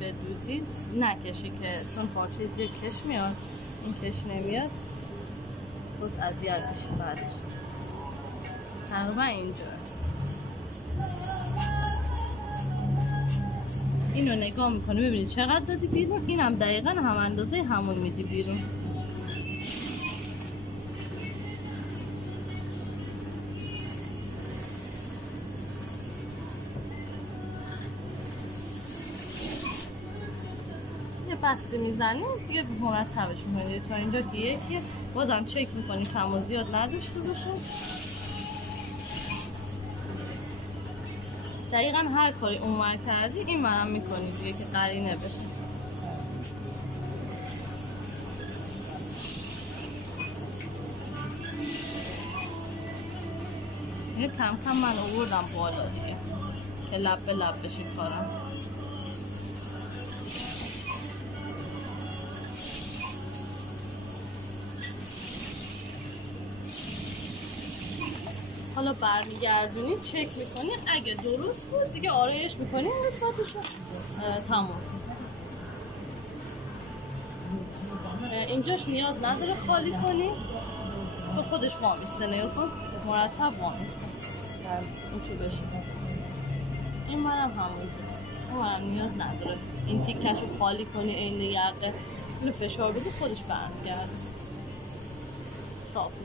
بدوزی نکشی که چون پارچه زیر کش میاد این کش نمیاد باز اذیت میشه بعدش. تقریبا اینجا اینو نگاه میکنی ببینید چقدر دادی بیرون، اینم دقیقا هم اندازه همون میدی بیرون. یه بسته میزنی دیگه مرتبش میکنی تا اینجا که یکی بازم چک میکنی کم و زیاد نداشته باشه. دقیقا هر کاری اونور کردی این منم میکنی دیگه که قرینه بشه. یه کم کم من آوردم بالا دیگه که لب به لب بشه کارم. حالا برمیگردونی چک میکنی اگه درست بود دیگه آرایش میکنی قسمتشو تمام. اینجاش نیاز نداره خالی کنی تو خودش وامیسته، نگاه کن مرتب وامیسته این تو بشه. این منم همونجور اون منم نیاز نداره این تیکشو خالی کنی این یقه اینو فشار بدی خودش برمیگرده صاف.